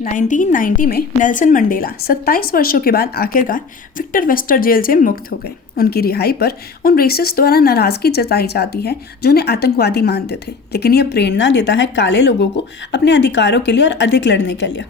1990 में Nelson Mandela 27 वर्षों के बाद आखिरकार विक्टर वेस्टर जेल से मुक्त हो गए। उनकी रिहाई पर उन रेसिस्ट द्वारा नाराजगी जताई जाती है जो उन्हें आतंकवादी मानते थे, लेकिन यह प्रेरणा देता है काले लोगों को अपने अधिकारों के लिए और अधिक लड़ने के लिए।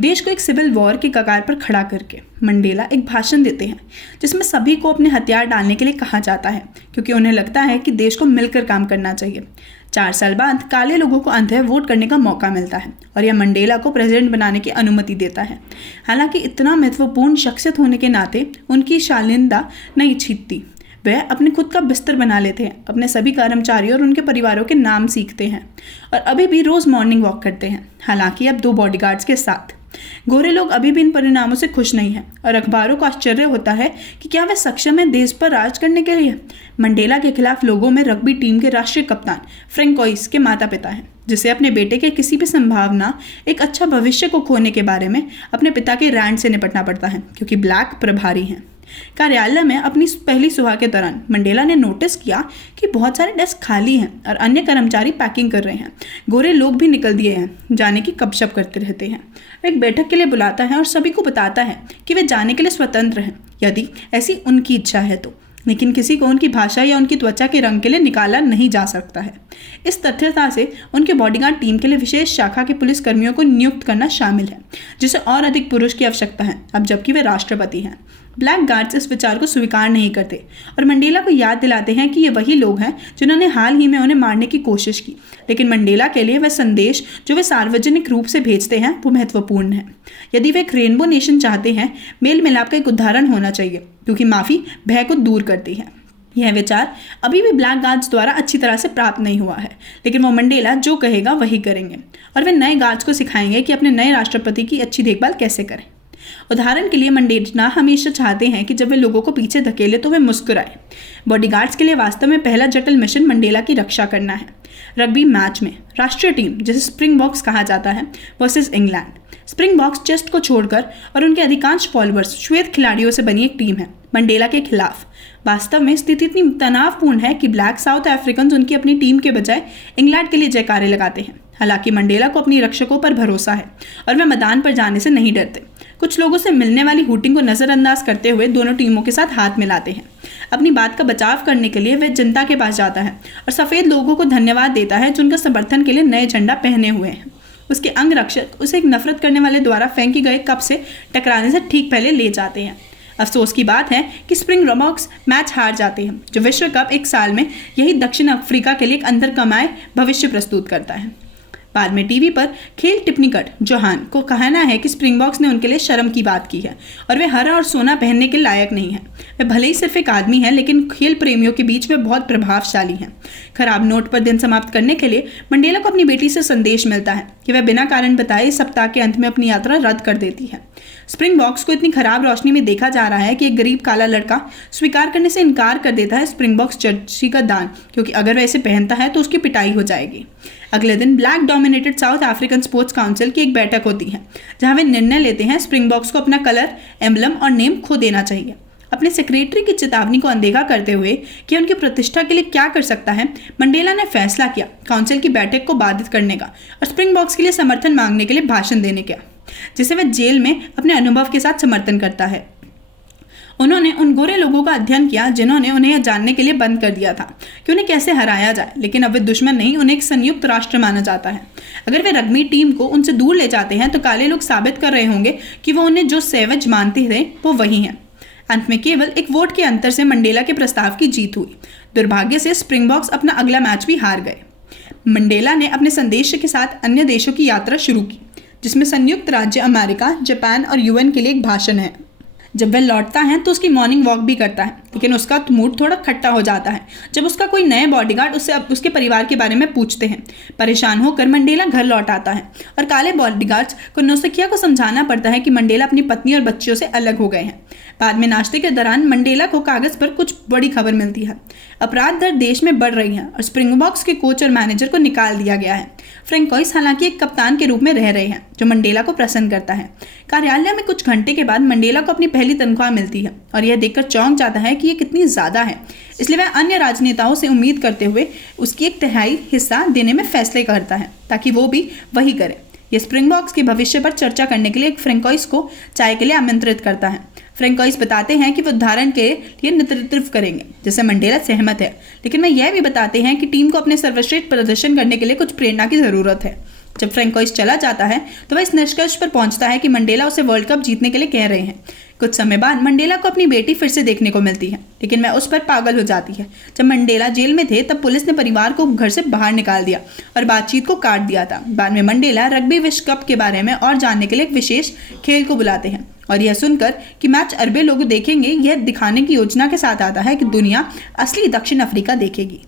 देश को एक सिविल वॉर की कगार पर खड़ा करके मंडेला एक भाषण देते हैं जिसमें सभी को अपने हथियार डालने के लिए कहा जाता है, क्योंकि उन्हें लगता है कि देश को मिलकर काम करना चाहिए। 4 साल बाद काले लोगों को अंततः वोट करने का मौका मिलता है और यह मंडेला को प्रेसिडेंट बनाने की अनुमति देता है। हालांकि इतना महत्वपूर्ण शख्सियत होने के नाते उनकी शालीनता नहीं छिपती। वह अपने खुद का बिस्तर बना लेते हैं, अपने सभी कर्मचारियों और उनके परिवारों के नाम सीखते हैं और अभी भी रोज मॉर्निंग वॉक करते हैं, हालांकि अब 2 बॉडीगार्ड्स के साथ। गोरे लोग अभी भी इन परिणामों से खुश नहीं हैं और अखबारों को आश्चर्य होता है कि क्या वे सक्षम है देश पर राज करने के लिए। मंडेला के खिलाफ लोगों में रग्बी टीम के राष्ट्रीय कप्तान फ्रैंकोइस के माता पिता हैं, जिसे अपने बेटे के किसी भी संभावना एक अच्छा भविष्य को खोने के बारे में अपने पिता के रैंट से निपटना पड़ता है, क्योंकि ब्लैक प्रभारी हैं। कार्यालय में अपनी पहली सुबह के दौरान मंडेला ने नोटिस किया कि बहुत सारे डेस्क खाली हैं और अन्य कर्मचारी पैकिंग कर रहे हैं। गोरे लोग भी निकल दिए हैं, जाने की गपशप करते रहते हैं। वह एक बैठक के लिए बुलाता है और सभी को बताता है कि वे जाने के लिए स्वतंत्र हैं, यदि ऐसी उनकी इच्छा है तो, लेकिन किसी को उनकी भाषा या उनकी त्वचा के रंग के लिए निकाला नहीं जा सकता है। इस तथ्यता से उनके बॉडीगार्ड टीम के लिए विशेष शाखा के पुलिस कर्मियों को नियुक्त करना शामिल है, जिसे और अधिक पुरुष की आवश्यकता है अब जबकि वे राष्ट्रपति हैं। ब्लैक गार्ड्स इस विचार को स्वीकार नहीं करते और मंडेला को याद दिलाते हैं कि ये वही लोग हैं जिन्होंने हाल ही में उन्हें मारने की कोशिश की, लेकिन मंडेला के लिए वह संदेश जो वे सार्वजनिक रूप से भेजते हैं वो महत्वपूर्ण है। यदि वे एक रेनबो नेशन चाहते हैं, मेल मिलाप का एक उदाहरण होना चाहिए, क्योंकि माफ़ी भय को दूर करती है। यह विचार अभी भी ब्लैक गार्ड्स द्वारा अच्छी तरह से प्राप्त नहीं हुआ है, लेकिन वो मंडेला जो कहेगा वही करेंगे और वे नए गार्ड्स को सिखाएंगे कि अपने नए राष्ट्रपति की अच्छी देखभाल कैसे करें। उदाहरण के लिए मंडेला हमेशा चाहते हैं कि जब वे लोगों को पीछे धकेले तो वे मुस्कुराए। बॉडीगार्ड्स के लिए वास्तव में पहला जटिल मिशन मंडेला की रक्षा करना है। रग्बी मैच में राष्ट्रीय टीम, जिसे स्प्रिंगबॉक्स कहा जाता है, वर्सेस इंग्लैंड। स्प्रिंगबॉक्स चेस्ट को छोड़कर और उनके अधिकांश फॉलोअर्स श्वेत खिलाड़ियों से बनी एक टीम है मंडेला के खिलाफ। वास्तव में स्थिति इतनी तनावपूर्ण है कि ब्लैक साउथ अफ्रीकन उनकी अपनी टीम के बजाय इंग्लैंड के लिए जयकारे लगाते हैं। हालांकि मंडेला को अपनी रक्षकों पर भरोसा है और वे मैदान पर जाने से नहीं डरते। कुछ लोगों से मिलने वाली हूटिंग को नज़रअंदाज करते हुए दोनों टीमों के साथ हाथ मिलाते हैं। अपनी बात का बचाव करने के लिए वह जनता के पास जाता है और सफ़ेद लोगों को धन्यवाद देता है जो उनका समर्थन के लिए नए झंडा पहने हुए हैं। उसके अंगरक्षक उसे एक नफरत करने वाले द्वारा फेंके गए कप से टकराने से ठीक पहले ले जाते हैं। अफसोस की बात है कि स्प्रिंगबॉक्स मैच हार जाते हैं, जो विश्व कप एक साल में यही दक्षिण अफ्रीका के लिए एक अंतर कमाए भविष्य प्रस्तुत करता है। बाद में टीवी पर खेल टिप्पणीकार जोहान को कहना है कि स्प्रिंगबॉक्स ने उनके लिए शर्म की बात की है और वे हरा और सोना पहनने के लायक नहीं हैं। वे भले ही सिर्फ एक आदमी हैं, लेकिन खेल प्रेमियों के बीच में बहुत प्रभावशाली हैं। खराब नोट पर दिन समाप्त करने के लिए मंडेला को अपनी बेटी से संदेश मिलता है कि वह बिना कारण बताए इस सप्ताह के अंत में अपनी यात्रा रद्द कर देती है। स्प्रिंगबॉक्स को इतनी खराब रोशनी में देखा जा रहा है कि एक गरीब काला लड़का स्वीकार करने से इनकार कर देता है स्प्रिंगबॉक्स जर्सी का दान, क्योंकि अगर वह इसे पहनता है तो उसकी पिटाई हो जाएगी। अगले दिन black dominated south African sports council की एक बैठक होती है जहां वे निर्णय लेते हैं स्प्रिंगबॉक्स को अपना कलर, एम्बलम और नेम खो देना चाहिए। अपने सेक्रेटरी की चेतावनी को अनदेखा करते हुए कि उनकी प्रतिष्ठा के लिए क्या कर सकता है, मंडेला ने फैसला किया काउंसिल की बैठक को बाधित करने का और स्प्रिंगबॉक्स के लिए समर्थन मांगने के लिए भाषण देने का, जिसे वह जेल में अपने अनुभव के साथ समर्थन करता है। उन्होंने उन गोरे लोगों का अध्ययन किया जिन्होंने उन्हें यह जानने के लिए बंद कर दिया था कि उन्हें कैसे हराया जाए, लेकिन अब वे दुश्मन नहीं, उन्हें एक संयुक्त राष्ट्र माना जाता है। अगर वे रग्बी टीम को उनसे दूर ले जाते हैं तो काले लोग साबित कर रहे होंगे कि वो उन्हें जो सैवेज मानते थे वो वही हैं। अंत में केवल एक वोट के अंतर से मंडेला के प्रस्ताव की जीत हुई। दुर्भाग्य से स्प्रिंगबॉक्स अपना अगला मैच भी हार गए। मंडेला ने अपने संदेश के साथ अन्य देशों की यात्रा शुरू की, जिसमें संयुक्त राज्य अमेरिका, जापान और यूएन के लिए एक भाषण है। जब वह लौटता है तो उसकी मॉर्निंग वॉक भी करता है, लेकिन उसका मूड थोड़ा खट्टा हो जाता है जब उसका कोई नए बॉडीगार्ड उससे उसके परिवार के बारे में पूछते हैं। परेशान होकर मंडेला घर लौट आता है और काले बॉडीगार्ड्स को नौसिखिया को समझाना पड़ता है कि मंडेला अपनी पत्नी और बच्चियों से अलग हो गए हैं। बाद में नाश्ते के दौरान मंडेला को कागज पर कुछ बड़ी खबर मिलती है। अपराध दर देश में बढ़ रही है और स्प्रिंगबॉक्स के कोच और मैनेजर को निकाल दिया गया है। फ्रैंकोइस हालांकि एक कप्तान के रूप में रह रहे हैं, जो मंडेला को प्रसन्न करता है। कार्यालय में कुछ घंटे के बाद मंडेला को अपनी पहली तनख्वाह मिलती है और यह देखकर चौंक जाता है कि ये कितनी ज़्यादा है। इसलिए वह अन्य राजनेताओं से उम्मीद करते हुए उसकी 1/3 हिस्सा देने में फैसले करता है ताकि वो भी वही करें। ये स्प्रिंगबॉक्स के भविष्य पर चर्चा करने के लिए एक फ्रेंकोइस को चाय के लिए आमंत्रित करता है। फ्रेंकोइस बताते हैं कि वो उदाहरण के लिए नेतृत्व करेंगे, जिससे मंडेला सहमत है, लेकिन वे यह भी बताते हैं कि टीम को अपने सर्वश्रेष्ठ प्रदर्शन करने के लिए कुछ प्रेरणा की जरूरत है। जब फ्रेंकोइस चला जाता है तो वह इस निष्कर्ष पर पहुंचता है कि मंडेला उसे वर्ल्ड कप जीतने के लिए कह रहे हैं। कुछ समय बाद मंडेला को अपनी बेटी फिर से देखने को मिलती है, लेकिन वह उस पर पागल हो जाती है। जब मंडेला जेल में थे तब पुलिस ने परिवार को घर से बाहर निकाल दिया और बातचीत को काट दिया था। बाद में मंडेला रग्बी विश्व कप के बारे में और जानने के लिए एक विशेष खेल को बुलाते हैं और यह सुनकर कि मैच अरबे लोग देखेंगे, यह दिखाने की योजना के साथ आता है कि दुनिया असली दक्षिण अफ्रीका देखेगी।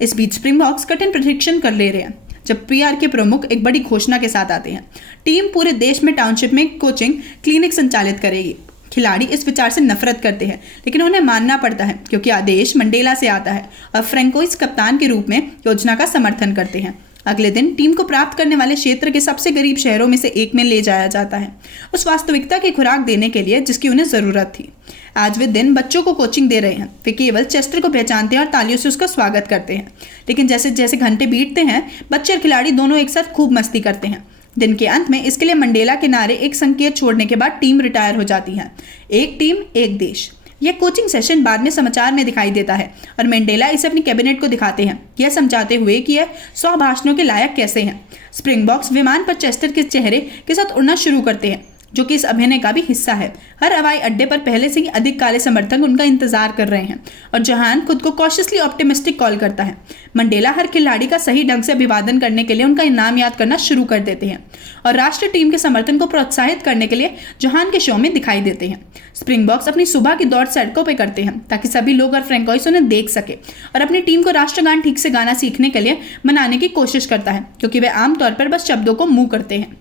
इस बीच स्प्रिंगबॉक्स कठिन प्रशिक्षण कर ले रहे हैं जब पीआर के प्रमुख एक बड़ी घोषणा के साथ आते हैं। टीम पूरे देश में टाउनशिप में कोचिंग क्लिनिक संचालित करेगी। खिलाड़ी इस विचार से नफरत करते हैं, लेकिन उन्हें मानना पड़ता है क्योंकि आदेश मंडेला से आता है और फ्रेंकोइस कप्तान के रूप में योजना का समर्थन करते हैं। अगले दिन टीम को प्राप्त करने वाले क्षेत्र के सबसे गरीब शहरों में से एक में ले जाया जाता है, उस वास्तविकता की खुराक देने के लिए जिसकी उन्हें जरूरत थी। आज वे दिन बच्चों को कोचिंग दे रहे हैं। वे केवल चेस्टर को पहचानते हैं और तालियों से उसका स्वागत करते हैं, लेकिन जैसे जैसे घंटे बीतते हैं बच्चे और खिलाड़ी दोनों एक साथ खूब मस्ती करते हैं। दिन के अंत में इसके लिए मंडेला के नारे एक संकेत छोड़ने के बाद टीम रिटायर हो जाती है। एक टीम एक देश। यह कोचिंग सेशन बाद में समाचार में दिखाई देता है और मंडेला इसे अपनी कैबिनेट को दिखाते हैं, यह समझाते हुए कि यह 100 भाषणों के लायक कैसे हैं। स्प्रिंगबॉक्स विमान पर चेस्टर के चेहरे के साथ उड़ना शुरू करते हैं, जो कि इस अभिनय का भी हिस्सा है। हर हवाई अड्डे पर पहले से ही अधिक काले समर्थक उनका इंतजार कर रहे हैं और जहान खुद को कॉशियसली ऑप्टिमिस्टिक कॉल करता है। मंडेला हर खिलाड़ी का सही ढंग से अभिवादन करने के लिए उनका इनाम याद करना शुरू कर देते हैं और राष्ट्रीय टीम के समर्थन को प्रोत्साहित करने के लिए जहान के शो में दिखाई देते हैं। स्प्रिंगबॉक्स अपनी सुबह की दौड़ सड़कों पर करते हैं ताकि सभी लोग और फ्रेंकोइस उन्हें देख सके और अपनी टीम को राष्ट्रगान ठीक से गाना सीखने के लिए मनाने की कोशिश करता है, क्योंकि वे आमतौर पर बस शब्दों को मुंह करते हैं।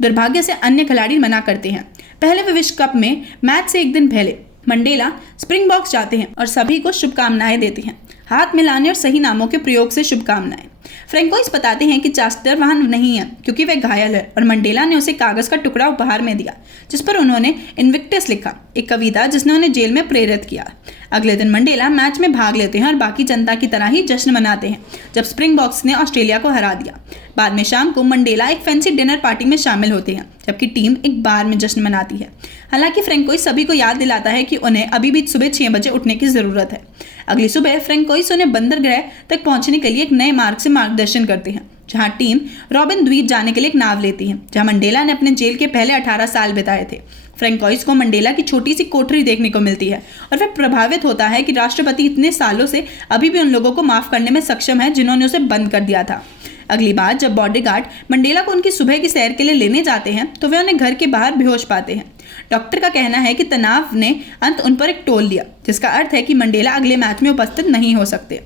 दुर्भाग्य से अन्य खिलाड़ी मना करते हैं। पहले वे विश्व कप में मैच से एक दिन पहले मंडेला स्प्रिंगबॉक्स जाते हैं और सभी को शुभकामनाएं देते हैं, हाथ मिलाने और सही नामों के प्रयोग से शुभकामनाएं। फ्रेंकोइस बताते हैं कि चेस्टर वहां नहीं है क्योंकि वह घायल है और मंडेला ने उसे कागज का टुकड़ा उपहार में दिया जिस पर उन्होंने इन्विक्टस लिखा, एक कविता जिसने उन्हें जेल में प्रेरित किया। अगले दिन मंडेला मैच में भाग लेते हैं और बाकी जनता की तरह ही जश्न मनाते हैं जब स्प्रिंगबॉक्स ने ऑस्ट्रेलिया को हरा दिया। बाद में शाम को मंडेला एक फैंसी डिनर पार्टी में शामिल होते हैं जबकि टीम एक बार में जश्न मनाती है। हालांकि फ्रेंकोइस सभी को याद दिलाता है कि उन्हें अभी भी सुबह 6 बजे उठने की जरूरत है। अगली सुबह फ्रेंकोइस उन्हें बंदरगाह तक पहुंचने के लिए एक नए मार्ग से मार्गदर्शन करते हैं, जहां टीम रॉबिन द्वीप जाने के लिए एक नाव लेती है जहां मंडेला ने अपने जेल के पहले 18 साल बिताए थे। फ्रेंकोइस को मंडेला की छोटी सी कोठरी देखने को मिलती है और वह प्रभावित होता है कि राष्ट्रपति इतने सालों से अभी भी उन लोगों को माफ करने में सक्षम है जिन्होंने उसे बंद कर दिया था। अगली बार जब बॉडीगार्ड मंडेला को उनकी सुबह की सैर के लिए लेने जाते हैं तो वे उन्हें घर के बाहर बेहोश पाते हैं। डॉक्टर का कहना है कि तनाव ने अंत उन पर एक टोल दिया, जिसका अर्थ है कि मंडेला अगले मैच में उपस्थित नहीं हो सकते,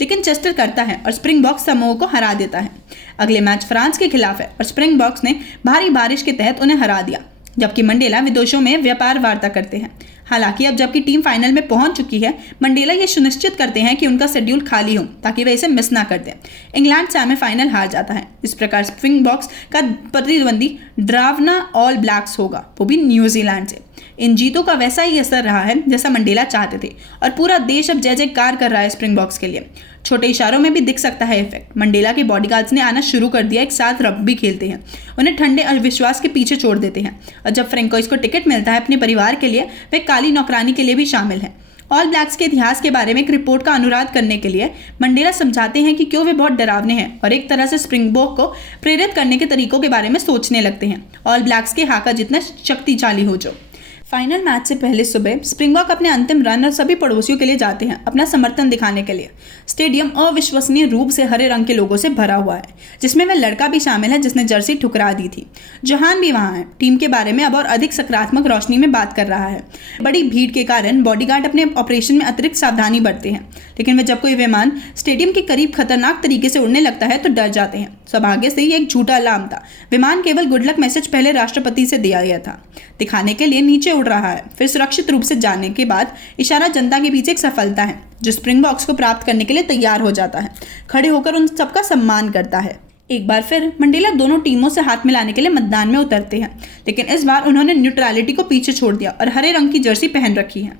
लेकिन चेस्टर करता है और स्प्रिंगबॉक्स समूह को हरा देता है। अगले मैच फ्रांस के खिलाफ है और स्प्रिंगबॉक्स ने भारी बारिश के तहत उन्हें हरा दिया, जबकि मंडेला विदेशों में व्यापार वार्ता करते हैं। हालांकि अब जबकि टीम फाइनल में पहुंच चुकी है, मंडेला ये सुनिश्चित करते हैं कि उनका शेड्यूल खाली हो ताकि वे इसे मिस ना कर दें। इंग्लैंड सेमीफाइनल हार जाता है। इस प्रकार स्प्रिंगबॉक्स का प्रतिद्वंदी ड्रावना ऑल ब्लैक्स होगा, वो भी न्यूजीलैंड से। इन जीतों का वैसा ही असर रहा है जैसा मंडेला चाहते थे और पूरा देश अब जय जयकार कर रहा है स्प्रिंगबॉक्स के लिए। छोटे इशारों में भी दिख सकता है इफेक्ट। मंडेला के बॉडीगार्ड्स ने आना शुरू कर दिया, एक साथ रग्बी खेलते हैं, उन्हें ठंडे अविश्वास के पीछे छोड़ देते हैं और जब फ्रेंकोइस को टिकट मिलता है अपने परिवार के लिए, वे काली नौकरानी के लिए भी शामिल हैं। ऑल ब्लैक्स के इतिहास के बारे में एक रिपोर्ट का अनुवाद करने के लिए मंडेला समझाते हैं कि क्यों वे बहुत डरावने हैं और एक तरह से स्प्रिंगबोक को प्रेरित करने के तरीकों के बारे में सोचने लगते हैं, ऑल ब्लैक्स के हाका जितना शक्तिशाली हो जो। फाइनल मैच से पहले सुबह स्प्रिंगबॉक अपने अंतिम रन और सभी पड़ोसियों के लिए जाते हैं अपना समर्थन दिखाने के लिए। स्टेडियम अविश्वसनीय रूप से हरे रंग के लोगों से भरा हुआ है, जिसमें वह लड़का भी शामिल है जिसने जर्सी ठुकरा दी थी। जहान भी वहां है, टीम के बारे में अब और अधिक सकारात्मक रोशनी में बात कर रहा है। बड़ी भीड़ के कारण बॉडीगार्ड अपने ऑपरेशन में अतिरिक्त सावधानी बरतते हैं, लेकिन वे जब कोई विमान स्टेडियम के करीब खतरनाक तरीके से उड़ने लगता है तो डर जाते हैं। सौभाग्य से ये एक झूठा अलार्म था। विमान केवल गुड लक मैसेज पहले राष्ट्रपति से दिया गया था, दिखाने के लिए नीचे उड़ रहा है। फिर सुरक्षित रूप से जाने के बाद इशारा जनता के पीछे एक सफलता है जो स्प्रिंगबॉक्स को प्राप्त करने के लिए तैयार हो जाता है, खड़े होकर उन सबका सम्मान करता है। एक बार फिर मंडेला दोनों टीमों से हाथ मिलाने के लिए मैदान में उतरते हैं, लेकिन इस बार उन्होंने न्यूट्रलिटी को पीछे छोड़ दिया और हरे रंग की जर्सी पहन रखी है।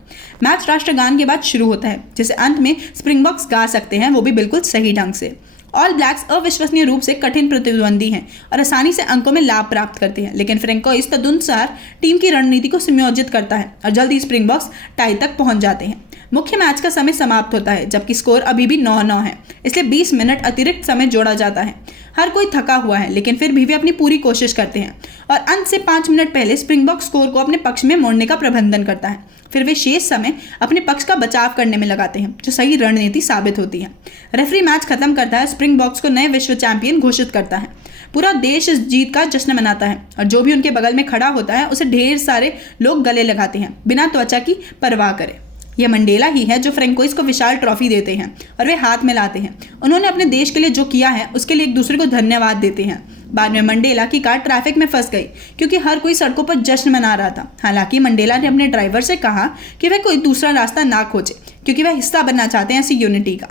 मैच राष्ट्रगान के बाद शुरू होता है, जिसे अंत में स्प्रिंगबॉक्स गा सकते हैं, वो भी बिल्कुल सही ढंग से। ऑल ब्लैक्स अविश्वसनीय रूप से कठिन प्रतिद्वंदी हैं और आसानी से अंकों में लाभ प्राप्त करते हैं, लेकिन फ्रैंकोइस तदनुसार टीम की रणनीति को संयोजित करता है और जल्द ही स्प्रिंगबॉक्स टाई तक पहुंच जाते हैं। मुख्य मैच का समय समाप्त होता है जबकि स्कोर अभी भी 9-9 है, इसलिए 20 मिनट अतिरिक्त समय जोड़ा जाता है। हर कोई थका हुआ है, लेकिन फिर भी वे अपनी पूरी कोशिश करते हैं और अंत से 5 मिनट पहले स्प्रिंगबॉक्स स्कोर को अपने पक्ष में मोड़ने का प्रबंधन करता है। फिर वे शेष समय अपने पक्ष का बचाव करने में लगाते हैं, जो सही रणनीति साबित होती है। रेफरी मैच खत्म करता है, स्प्रिंगबॉक्स को नए विश्व चैंपियन घोषित करता है। पूरा देश इस जीत का जश्न मनाता है और जो भी उनके बगल में खड़ा होता है उसे ढेर सारे लोग गले लगाते हैं, बिना त्वचा की परवाह करे। यह मंडेला ही है जो फ्रैंकोइस को विशाल ट्रॉफी देते हैं और वे हाथ मिलाते हैं। उन्होंने अपने देश के लिए जो किया है उसके लिए एक दूसरे को धन्यवाद देते हैं। बाद में मंडेला की कार ट्रैफिक में फंस गई क्योंकि हर कोई सड़कों पर जश्न मना रहा था। हालांकि मंडेला ने अपने ड्राइवर से कहा कि वह कोई दूसरा रास्ता ना खोजे क्योंकि वह हिस्सा बनना चाहते हैं ऐसी यूनिटी का।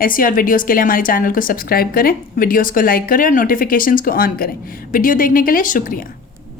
ऐसी और वीडियोस के लिए हमारे चैनल को सब्सक्राइब करें, वीडियोस को लाइक करें और नोटिफिकेशंस को ऑन करें। वीडियो देखने के लिए शुक्रिया।